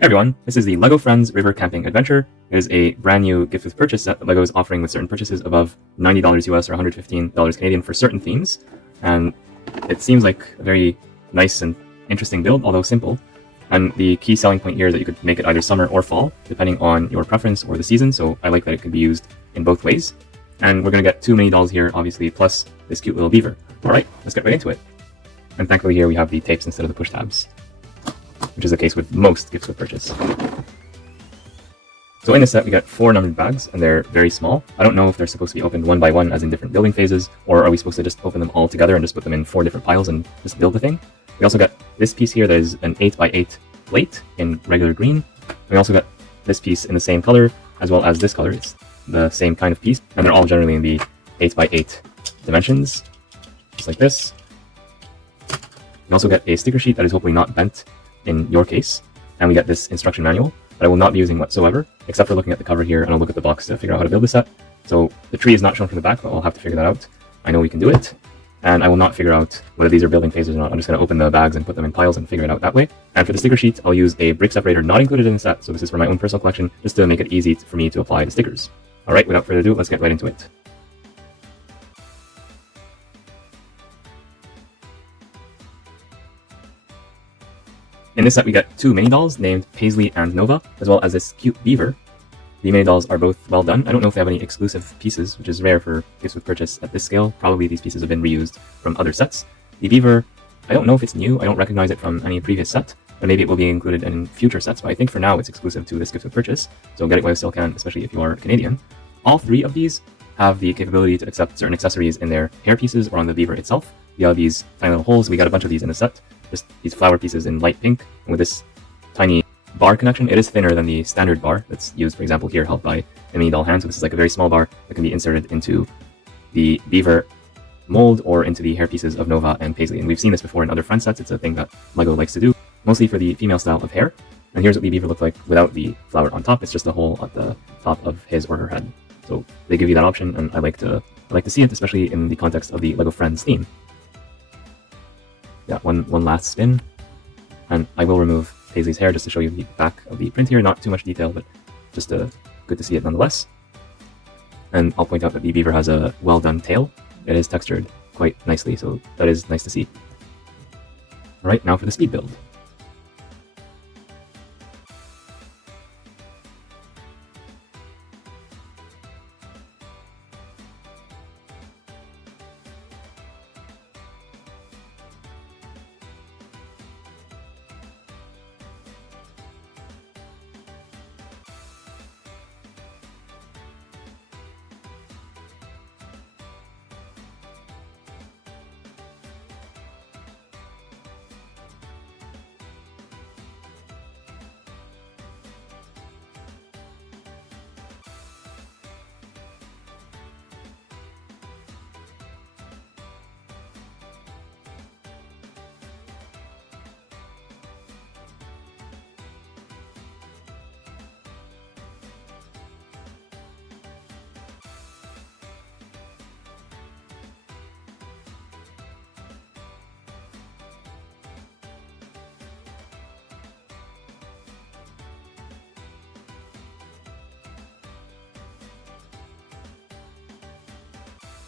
Hey everyone, this is the LEGO Friends River Camping Adventure. It is a brand new gift with purchase set that LEGO is offering with certain purchases above $90 US or $115 Canadian for certain themes. And it seems like a very nice and interesting build, although simple. And the key selling point here is that you could make it either summer or fall, depending on your preference or the season, so I like that it could be used in both ways. And we're going to get two mini dolls here, obviously, plus this cute little beaver. Alright, let's get right into it. And thankfully here we have the tapes instead of the push tabs, which is the case with most gifts with purchase. So in this set we got 4 numbered bags, and they're very small. I don't know if they're supposed to be opened one by one as in different building phases, or are we supposed to just open them all together and just put them in 4 different piles and just build the thing. We also got this piece here that is an 8x8 plate in regular green. We also got this piece in the same color, as well as this color. It's the same kind of piece, and they're all generally in the 8x8 dimensions, just like this. We also get a sticker sheet that is hopefully not bent in your case, and we get this instruction manual that I will not be using whatsoever, except for looking at the cover here, and I'll look at the box to figure out how to build this set. So the tree is not shown from the back, but I'll have to figure that out. I know we can do it, and I will not figure out whether these are building phases or not. I'm just going to open the bags and put them in piles and figure it out that way. And for the sticker sheet, I'll use a brick separator not included in the set, so this is for my own personal collection, just to make it easy for me to apply the stickers. Alright, without further ado, let's get right into it. In this set we got 2 mini dolls named Paisley and Nova, as well as this cute beaver. The mini dolls are both well done. I don't know if they have any exclusive pieces, which is rare for gifts with purchase at this scale. Probably these pieces have been reused from other sets. The beaver, I don't know if it's new, I don't recognize it from any previous set, but maybe it will be included in future sets, but I think for now it's exclusive to this gift with purchase, so get it while you still can, especially if you are Canadian. All 3 of these have the capability to accept certain accessories in their hair pieces or on the beaver itself. You have these tiny little holes. We got a bunch of these in the set. Just these flower pieces in light pink, and with this tiny bar connection. It is thinner than the standard bar that's used, for example, here, held by a mini doll hand. So this is like a very small bar that can be inserted into the beaver mold or into the hair pieces of Nova and Paisley. And we've seen this before in other friend sets. It's a thing that LEGO likes to do, mostly for the female style of hair. And here's what the beaver looked like without the flower on top. It's just a hole at the top of his or her head. So they give you that option, and I like to see it, especially in the context of the LEGO Friends theme. Yeah, one last spin, and I will remove Paisley's hair just to show you the back of the print here. Not too much detail, but just good to see it nonetheless. And I'll point out that the beaver has a well done tail. It is textured quite nicely, so that is nice to see. Alright, now for the speed build.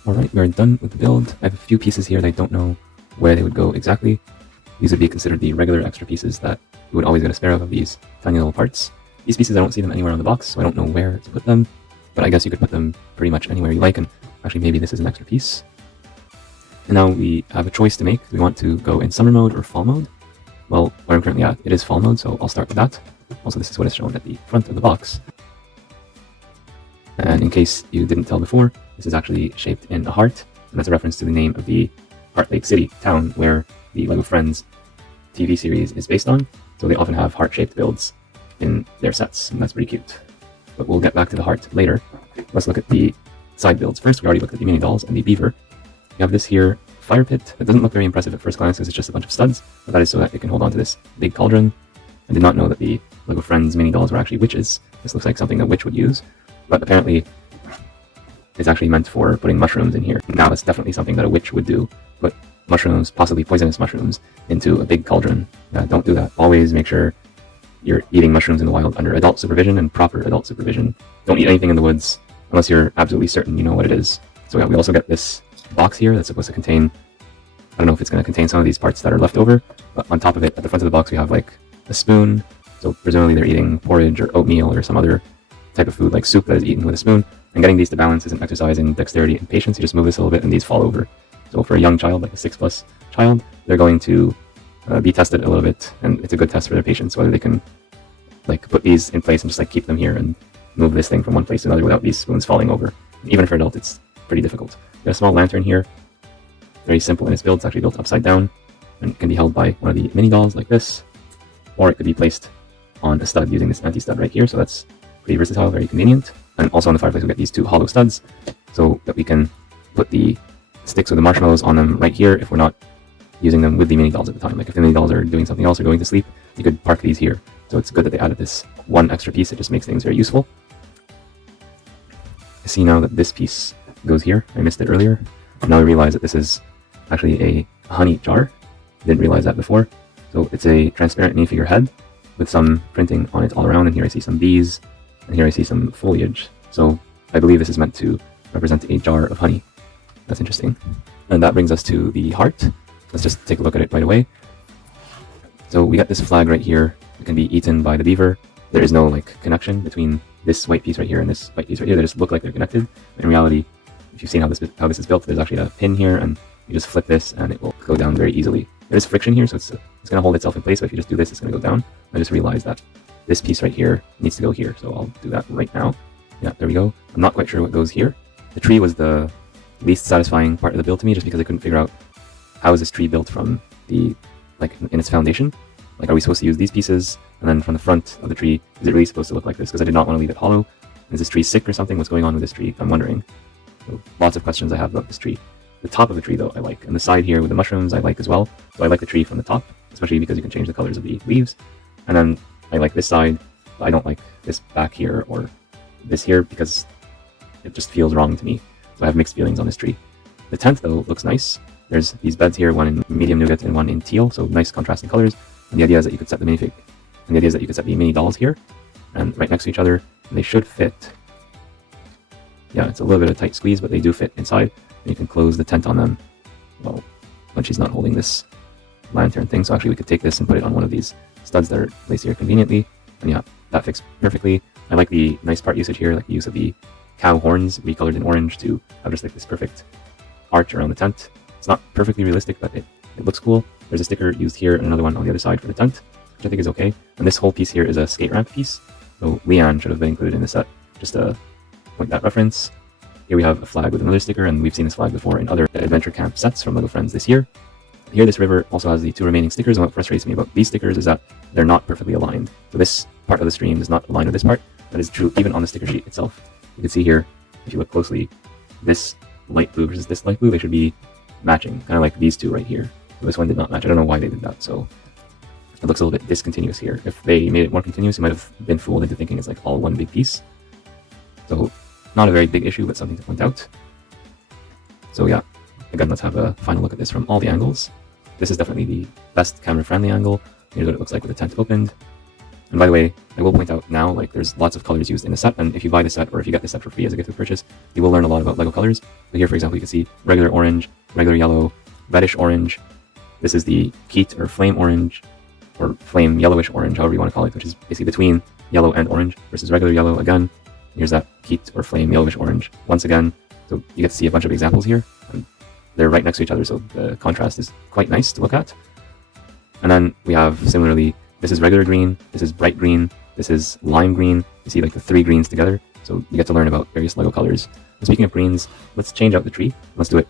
Alright, we're done with the build. I have a few pieces here that I don't know where they would go exactly. These would be considered the regular extra pieces that you would always get a spare of these tiny little parts. These pieces, I don't see them anywhere on the box, so I don't know where to put them, but I guess you could put them pretty much anywhere you like, and actually maybe this is an extra piece. And now we have a choice to make. We want to go in summer mode or fall mode. Well, where I'm currently at, it is fall mode, so I'll start with that. Also, this is what is shown at the front of the box. And in case you didn't tell before, this is actually shaped in a heart, and that's a reference to the name of the Heart Lake City town where the LEGO Friends TV series is based on. So they often have heart-shaped builds in their sets, and that's pretty cute. But we'll get back to the heart later. Let's look at the side builds first. We already looked at the mini dolls and the beaver. We have this here fire pit. It doesn't look very impressive at first glance because it's just a bunch of studs, but that is so that it can hold on to this big cauldron. I did not know that the LEGO Friends mini dolls were actually witches. This looks like something a witch would use, but apparently it's actually meant for putting mushrooms in here. Now that's definitely something that a witch would do. Put mushrooms, possibly poisonous mushrooms, into a big cauldron. Don't do that. Always make sure you're eating mushrooms in the wild under adult supervision and proper adult supervision. Don't eat anything in the woods unless you're absolutely certain you know what it is. So yeah, we also get this box here that's supposed to contain, I don't know if it's going to contain some of these parts that are left over, but on top of it, at the front of the box, we have like a spoon. So presumably they're eating porridge or oatmeal or some other type of food like soup that is eaten with a spoon. And getting these to balance is an exercise in dexterity and patience. You just move this a little bit and these fall over. So for a young child, like a 6+ child, they're going to be tested a little bit, and it's a good test for their patience, whether they can like put these in place and just like keep them here and move this thing from one place to another without these spoons falling over. And even for adults, it's pretty difficult. We have a small lantern here, very simple in its build. It's actually built upside down and can be held by one of the mini dolls like this, or it could be placed on a stud using this anti-stud right here. So that's pretty versatile, very convenient. And also on the fireplace, we get these 2 hollow studs so that we can put the sticks with the marshmallows on them right here if we're not using them with the mini dolls at the time. Like if the mini dolls are doing something else or going to sleep, you could park these here. So it's good that they added this one extra piece. It just makes things very useful. I see now that this piece goes here. I missed it earlier. Now I realize that this is actually a honey jar. Didn't realize that before. So it's a transparent minifigure head with some printing on it all around. And here I see some bees, and here I see some foliage. So I believe this is meant to represent a jar of honey. That's interesting. And that brings us to the heart. Let's just take a look at it right away. So we got this flag right here. It can be eaten by the beaver. There is no like connection between this white piece right here and this white piece right here. They just look like they're connected. In reality, if you've seen how this is built, there's actually a pin here, and you just flip this and it will go down very easily. There is friction here, so it's going to hold itself in place, but if you just do this, it's going to go down. I just realized that this piece right here needs to go here, so I'll do that right now. Yeah, there we go. I'm not quite sure what goes here. The tree was the least satisfying part of the build to me, just because I couldn't figure out how is this tree built from the, like, in its foundation. Like, are we supposed to use these pieces, and then from the front of the tree, is it really supposed to look like this? Because I did not want to leave it hollow. Is this tree sick or something? What's going on with this tree? I'm wondering. So, lots of questions I have about this tree. The top of the tree, though, I like. And the side here with the mushrooms, I like as well. So I like the tree from the top, especially because you can change the colors of the leaves. And then I like this side, but I don't like this back here or this here because it just feels wrong to me. So I have mixed feelings on this tree. The tent, though, looks nice. There's these beds here, one in medium nougat and one in teal, so nice contrasting colors. And the idea is that you could set the minifig, and the idea is that you could set the mini dolls here and right next to each other, and they should fit. Yeah, it's a little bit of a tight squeeze, but they do fit inside. And you can close the tent on them, well, when she's not holding this lantern thing. So actually we could take this and put it on one of these studs that are placed here conveniently. And yeah, that fits perfectly. I like the nice part usage here, like the use of the cow horns recolored in orange to have just like this perfect arch around the tent. It's not perfectly realistic, but it looks cool. There's a sticker used here and another one on the other side for the tent, which I think is okay. And this whole piece here is a skate ramp piece. So Leanne should have been included in the set, just to point that reference. Here we have a flag with another sticker, and we've seen this flag before in other adventure camp sets from LEGO Friends this year. Here this river also has the 2 remaining stickers, and what frustrates me about these stickers is that they're not perfectly aligned. So this part of the stream does not align with this part. That is true even on the sticker sheet itself. You can see here, if you look closely, this light blue versus this light blue, they should be matching, kind of like these two right here. So this one did not match. I don't know why they did that, so it looks a little bit discontinuous here. If they made it more continuous, you might have been fooled into thinking it's like all one big piece. So not a very big issue, but something to point out. So yeah, again, let's have a final look at this from all the angles. This is definitely the best camera-friendly angle. Here's what it looks like with the tent opened. And by the way, I will point out now, like, there's lots of colors used in the set, and if you buy the set, or if you get the set for free as a gift of purchase, you will learn a lot about LEGO colors. So here, for example, you can see regular orange, regular yellow, reddish orange. This is the Keat or flame orange, or flame yellowish orange, however you want to call it, which is basically between yellow and orange, versus regular yellow again. Here's that Keat or flame yellowish orange once again. So you get to see a bunch of examples here, and they're right next to each other, so the contrast is quite nice to look at. And then we have, similarly, this is regular green, this is bright green, this is lime green. You see like the 3 greens together, so you get to learn about various LEGO colors. And speaking of greens, let's change out the tree. Let's do it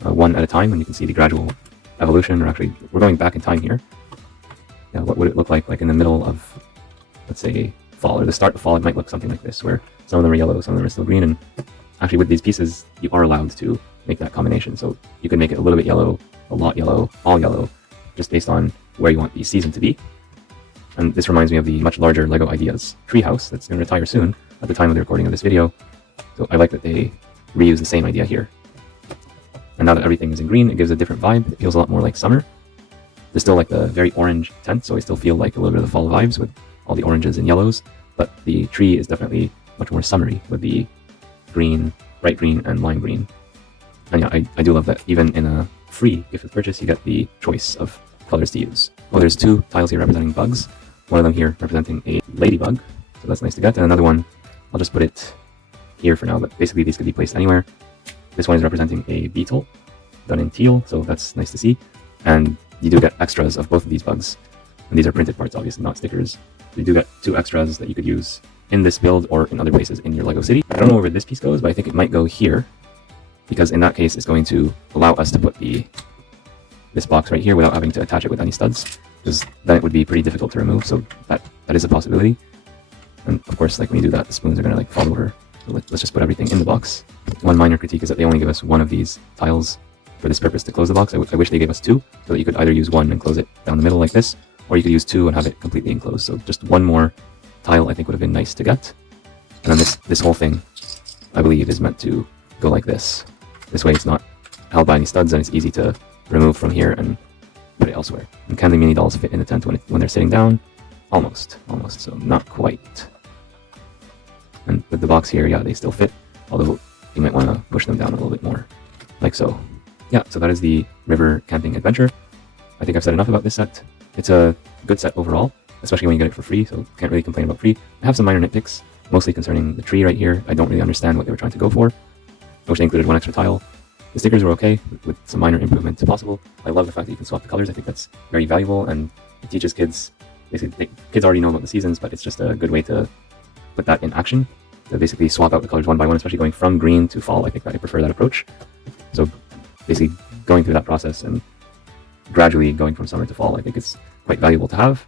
one at a time, and you can see the gradual evolution, or actually, we're going back in time here. Yeah, what would it look like in the middle of, let's say, fall, or the start of fall? It might look something like this, where some of them are yellow, some of them are still green, and actually with these pieces, you are allowed to make that combination. So you can make it a little bit yellow, a lot yellow, all yellow, just based on where you want the season to be. And this reminds me of the much larger LEGO Ideas treehouse that's going to retire soon at the time of the recording of this video. So I like that they reuse the same idea here. And now that everything is in green, it gives a different vibe. It feels a lot more like summer. There's still like the very orange tent, so I still feel like a little bit of the fall vibes with all the oranges and yellows, but the tree is definitely much more summery with the green, bright green, and lime green. And yeah, I do love that even in a free gift with purchase, you get the choice of colors to use. Well, there's two tiles here representing bugs. One of them here representing a ladybug, so that's nice to get. And another one, I'll just put it here for now, but basically these could be placed anywhere. This one is representing a beetle, done in teal, so that's nice to see. And you do get extras of both of these bugs. And these are printed parts, obviously, not stickers. You do get two extras that you could use in this build or in other places in your LEGO city. I don't know where this piece goes, but I think it might go here, because in that case it's going to allow us to put this box right here without having to attach it with any studs, because then it would be pretty difficult to remove. So that is a possibility. And of course, like when you do that, the spoons are gonna like fall over. So let's just put everything in the box. One minor critique is that they only give us one of these tiles for this purpose to close the box. I wish they gave us two, so that you could either use one and close it down the middle like this, or you could use two and have it completely enclosed. So just one more tile I think would have been nice to get. And then this whole thing, I believe, is meant to go like this. This way it's not held by any studs, and it's easy to remove from here and put it elsewhere. And can the mini dolls fit in the tent when they're sitting down? Almost, so not quite. And with the box here, yeah, they still fit, although you might want to push them down a little bit more, like so. Yeah, so that is the river camping adventure. I think I've said enough about this set. It's a good set overall, especially when you get it for free, so can't really complain about free. I have some minor nitpicks, mostly concerning the tree right here. I don't really understand what they were trying to go for. I wish they included one extra tile. The stickers were okay, with some minor improvement possible. I love the fact that you can swap the colors. I think that's very valuable, and it teaches kids, basically, kids already know about the seasons, but it's just a good way to put that in action, to basically swap out the colors one by one, especially going from green to fall. I think I prefer that approach. So basically going through that process and gradually going from summer to fall, I think it's quite valuable to have.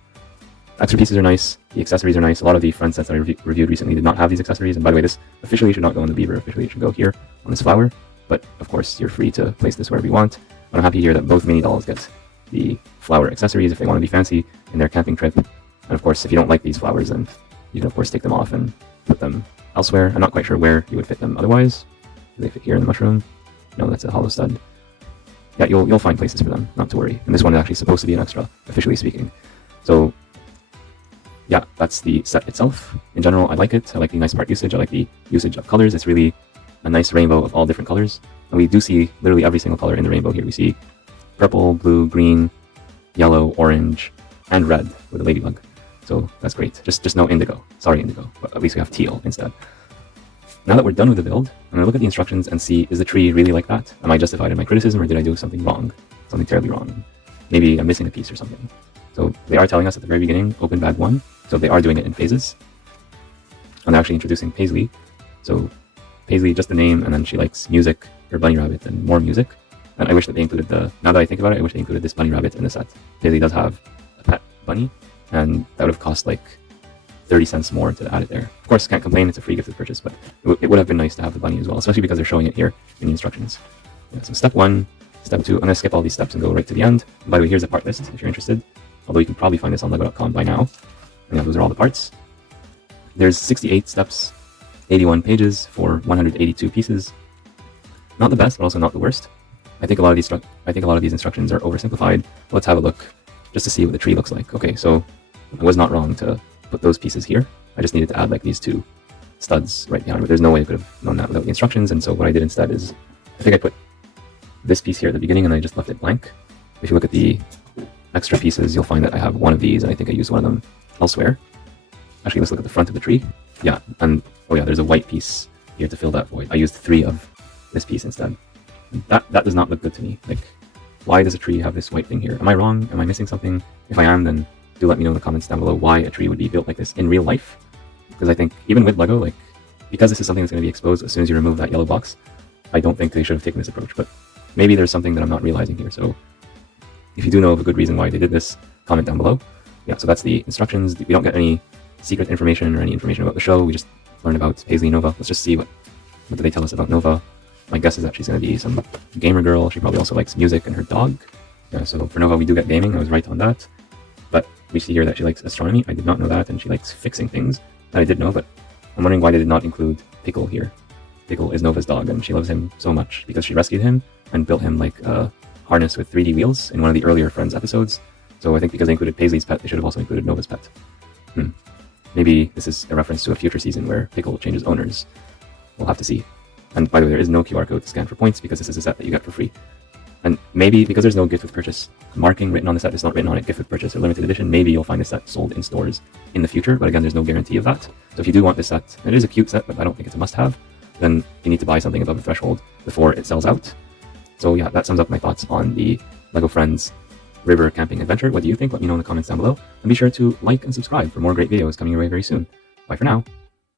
Extra pieces are nice, the accessories are nice. A lot of the friend sets that I reviewed recently did not have these accessories, and by the way, this officially should not go on the beaver, officially it should go here on this flower, but of course you're free to place this wherever you want. But I'm happy here that both mini dolls get the flower accessories if they want to be fancy in their camping trip. And of course, if you don't like these flowers, then you can of course take them off and put them elsewhere. I'm not quite sure where you would fit them otherwise. Do they fit here in the mushroom? No, that's a hollow stud. Yeah, you'll find places for them, not to worry. And this one is actually supposed to be an extra, officially speaking. So yeah, that's the set itself. In general, I like it. I like the nice part usage. I like the usage of colors. It's really a nice rainbow of all different colors. And we do see literally every single color in the rainbow here. We see purple, blue, green, yellow, orange, and red with a ladybug. So that's great. Just no indigo. Sorry, indigo. But at least we have teal instead. Now that we're done with the build, I'm going to look at the instructions and see, is the tree really like that? Am I justified in my criticism, or did I do something wrong? Something terribly wrong. Maybe I'm missing a piece or something. So they are telling us at the very beginning, open bag 1. So they are doing it in phases. And they're actually introducing Paisley. So Paisley, just the name, and then she likes music, her bunny rabbit, and more music. And I wish that they included now that I think about it, I wish they included this bunny rabbit in the set. Paisley does have a pet bunny, and that would have cost like 30 cents more to add it there. Of course, can't complain, it's a free gift with purchase, but it would have been nice to have the bunny as well, especially because they're showing it here in the instructions. Yeah, so step 1, step 2, I'm going to skip all these steps and go right to the end. And by the way, here's a part list if you're interested, although you can probably find this on lego.com by now. And yeah, those are all the parts. There's 68 steps, 81 pages for 182 pieces. Not the best, but also not the worst. I think a lot of these instructions are oversimplified. Let's have a look just to see what the tree looks like. Okay, so I was not wrong to put those pieces here. I just needed to add like these two studs right behind, but there's no way I could have known that without the instructions. And so what I did instead is, I think I put this piece here at the beginning and I just left it blank. If you look at the extra pieces, you'll find that I have one of these, and I think I used one of them elsewhere. Actually, let's look at the front of the tree. Yeah, and oh yeah, there's a white piece here to fill that void. I used 3 of this piece instead. That does not look good to me. Like, why does a tree have this white thing here? Am I wrong? Am I missing something? If I am, then do let me know in the comments down below why a tree would be built like this in real life. Because I think even with Lego, like, because this is something that's going to be exposed as soon as you remove that yellow box, I don't think they should have taken this approach. But maybe there's something that I'm not realizing here. So if you do know of a good reason why they did this, comment down below. Yeah, so that's the instructions. We don't get any secret information or any information about the show. We just learn about Paisley and Nova. Let's just see what do they tell us about Nova. My guess is that she's going to be some gamer girl. She probably also likes music and her dog. Yeah, so for Nova, we do get gaming. I was right on that. But we see here that she likes astronomy. I did not know that. And she likes fixing things. That I did know, but I'm wondering why they did not include Pickle here. Pickle is Nova's dog, and she loves him so much because she rescued him and built him like a harness with 3D wheels in one of the earlier Friends episodes. So I think because they included Paisley's pet, they should have also included Nova's pet. Maybe this is a reference to a future season where Pickle changes owners. We'll have to see. And by the way, there is no QR code to scan for points because this is a set that you get for free. And maybe because there's no gift with purchase marking written on the set, it's not written on it gift with purchase or limited edition, maybe you'll find this set sold in stores in the future, but again, there's no guarantee of that. So if you do want this set, and it is a cute set, but I don't think it's a must-have, then you need to buy something above the threshold before it sells out. So yeah, that sums up my thoughts on the LEGO Friends River Camping Adventure. What do you think? Let me know in the comments down below. And be sure to like and subscribe for more great videos coming your way very soon. Bye for now.